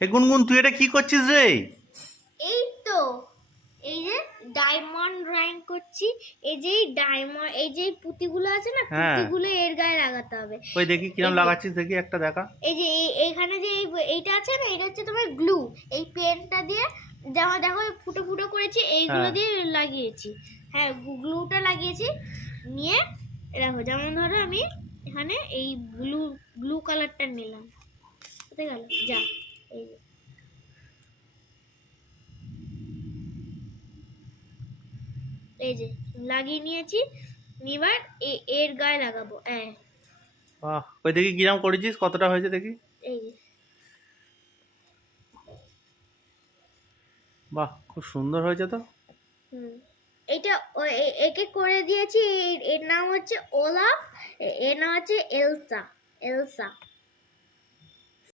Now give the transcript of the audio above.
এ গুনগুন, তুই এটা কি করছিস রে? এই তো, এই যে ডায়মন্ড ড্রয়িং করছি। এই যে ডায়মন্ড, এই যে পুঁতিগুলো আছে না, হ্যাঁ, পুঁতিগুলো এর গায়ে লাগাতে হবে। ওই দেখি কিরম এই যে লাগাচ্ছিস, দেখি একটা দেখা। এই যে এইখানে যে এইটা আছে না, এটা হচ্ছে তোমার গ্লু। এই পেনটা দিয়ে যেমন দেখো ফুটো ফুটো করেছি, এইগুলো হ্যাঁ, দিয়ে লাগিয়েছি। হ্যাঁ, গ্লুটা লাগিয়েছি। নিয়ে দেখো, যেমন ধরো আমি এখানে এই ব্লু ব্লু কালারটা নিলাম। কোথায় গেল? যা, এই যে, এই যে লাগিয়ে নিয়েছি। এবার এর গায়ে লাগাবো। বাহ, ওই দেখি কিরম করেছিস, কতটা হয়েছে দেখি। এই যে, বাহ, খুব সুন্দর হয়েছে তো। হুম, এটা একে করে দিয়েছি। এর নাম হচ্ছে ওলাফ, এর নাম হচ্ছে এলসা। এলসা।